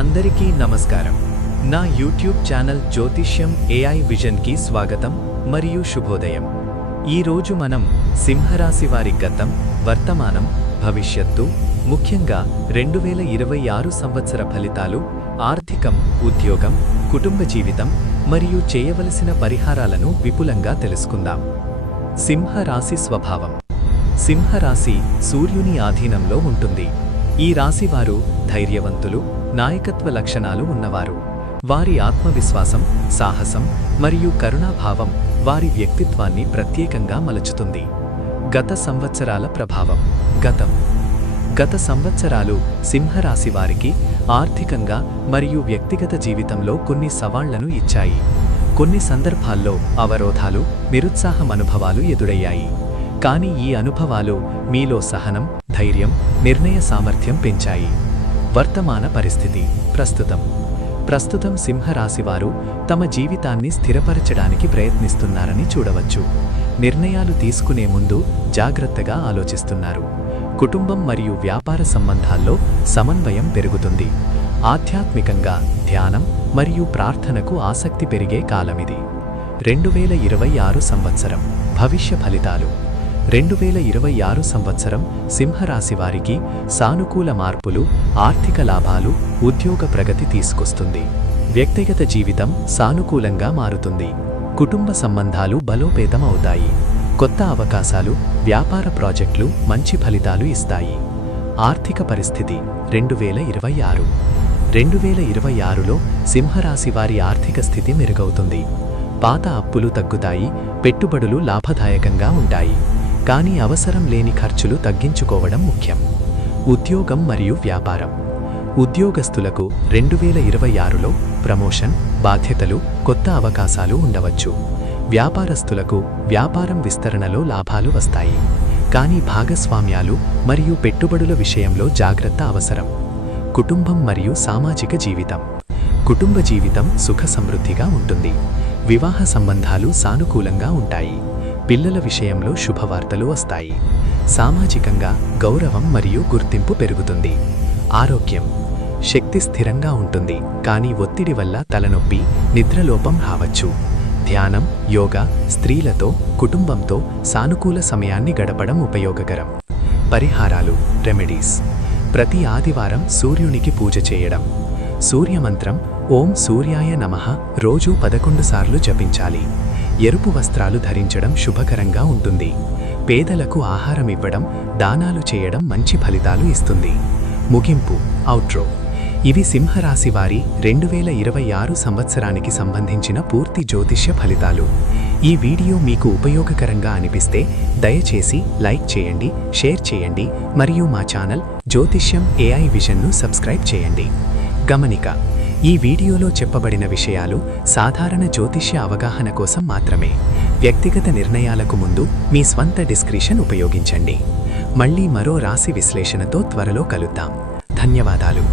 అందరికీ నమస్కారం. నా యూట్యూబ్ ఛానల్ జ్యోతిష్యం AI విజన్కి స్వాగతం మరియు శుభోదయం. ఈరోజు మనం సింహరాశి వారి గతం, వర్తమానం, భవిష్యత్తు, ముఖ్యంగా 2026 సంవత్సర ఫలితాలు, ఆర్థికం, ఉద్యోగం, కుటుంబ జీవితం మరియు చేయవలసిన పరిహారాలను విపులంగా తెలుసుకుందాం. సింహరాశి స్వభావం. సింహరాశి సూర్యుని ఆధీనంలో ఉంటుంది. ఈ రాశివారు ధైర్యవంతులు, నాయకత్వ లక్షణాలు ఉన్నవారు. వారి ఆత్మవిశ్వాసం, సాహసం మరియు కరుణాభావం వారి వ్యక్తిత్వాన్ని ప్రత్యేకంగా మలుచుతుంది. గత సంవత్సరాల ప్రభావం. గత సంవత్సరాలు సింహరాశి వారికి ఆర్థికంగా మరియు వ్యక్తిగత జీవితంలో కొన్ని సవాళ్లను ఇచ్చాయి. కొన్ని సందర్భాల్లో అవరోధాలు, నిరుత్సాహం అనుభవాలు ఎదురయ్యాయి. కానీ ఈ అనుభవాలు మీలో సహనం, ధైర్యం, నిర్ణయ సామర్థ్యం పెంచాయి. వర్తమాన పరిస్థితి. ప్రస్తుతం సింహరాశివారు తమ జీవితాన్ని స్థిరపరచడానికి ప్రయత్నిస్తున్నారని చూడవచ్చు. నిర్ణయాలు తీసుకునే ముందు జాగ్రత్తగా ఆలోచిస్తున్నారు. కుటుంబం మరియు వ్యాపార సంబంధాల్లో సమన్వయం పెరుగుతుంది. ఆధ్యాత్మికంగా ధ్యానం మరియు ప్రార్థనకు ఆసక్తి పెరిగే కాలమిది. 2026 సంవత్సరం భవిష్య ఫలితాలు. 2026 సంవత్సరం సింహరాశి వారికి సానుకూల మార్పులు, ఆర్థిక లాభాలు, ఉద్యోగ ప్రగతి తీసుకొస్తుంది. వ్యక్తిగత జీవితం సానుకూలంగా మారుతుంది. కుటుంబ సంబంధాలు బలోపేతం అవుతాయి. కొత్త అవకాశాలు, వ్యాపార ప్రాజెక్టులు మంచి ఫలితాలు ఇస్తాయి. ఆర్థిక పరిస్థితి. 2026లో సింహరాశి వారి ఆర్థిక స్థితి మెరుగవుతుంది. పాత అప్పులు తగ్గుతాయి, పెట్టుబడులు లాభదాయకంగా ఉంటాయి. కానీ అవసరం లేని ఖర్చులు తగ్గించుకోవడం ముఖ్యం. ఉద్యోగం మరియు వ్యాపారం. ఉద్యోగస్తులకు 2026లో ప్రమోషన్, బాధ్యతలు, కొత్త అవకాశాలు ఉండవచ్చు. వ్యాపారస్తులకు వ్యాపారం విస్తరణలో లాభాలు వస్తాయి. కానీ భాగస్వామ్యాలు మరియు పెట్టుబడుల విషయంలో జాగ్రత్త అవసరం. కుటుంబం మరియు సామాజిక జీవితం. కుటుంబ జీవితం సుఖ సమృద్ధిగా ఉంటుంది. వివాహ సంబంధాలు సానుకూలంగా ఉంటాయి. పిల్లల విషయంలో శుభవార్తలు వస్తాయి. సామాజికంగా గౌరవం మరియు గుర్తింపు పెరుగుతుంది. ఆరోగ్యం. శక్తి స్థిరంగా ఉంటుంది, కానీ ఒత్తిడి వల్ల తలనొప్పి, నిద్రలోపం రావచ్చు. ధ్యానం, యోగా, స్త్రీలతో, కుటుంబంతో సానుకూల సమయాన్ని గడపడం ఉపయోగకరం. పరిహారాలు, రెమెడీస్. ప్రతి ఆదివారం సూర్యునికి పూజ చేయడం. సూర్యమంత్రం ఓం సూర్యాయ నమః రోజూ 11 సార్లు జపించాలి. ఎరుపు వస్త్రాలు ధరించడం శుభకరంగా ఉంటుంది. పేదలకు ఆహారం ఇవ్వడం, దానాలు చేయడం మంచి ఫలితాలు ఇస్తుంది. ముగింపు, అవుట్రో. ఇవి సింహరాశి వారి 2026 సంవత్సరానికి సంబంధించిన పూర్తి జ్యోతిష్య ఫలితాలు. ఈ వీడియో మీకు ఉపయోగకరంగా అనిపిస్తే దయచేసి లైక్ చేయండి, షేర్ చేయండి మరియు మా ఛానల్ జ్యోతిష్యం AI విజన్ను సబ్స్క్రైబ్ చేయండి. గమనిక: ఈ వీడియోలో చెప్పబడిన విషయాలు సాధారణ జ్యోతిష్య అవగాహన కోసం మాత్రమే. వ్యక్తిగత నిర్ణయాలకు ముందు మీ స్వంత డిస్క్రిషన్ ఉపయోగించండి. మళ్ళీ మరో రాశి విశ్లేషణతో త్వరలో కలుద్దాం. ధన్యవాదాలు.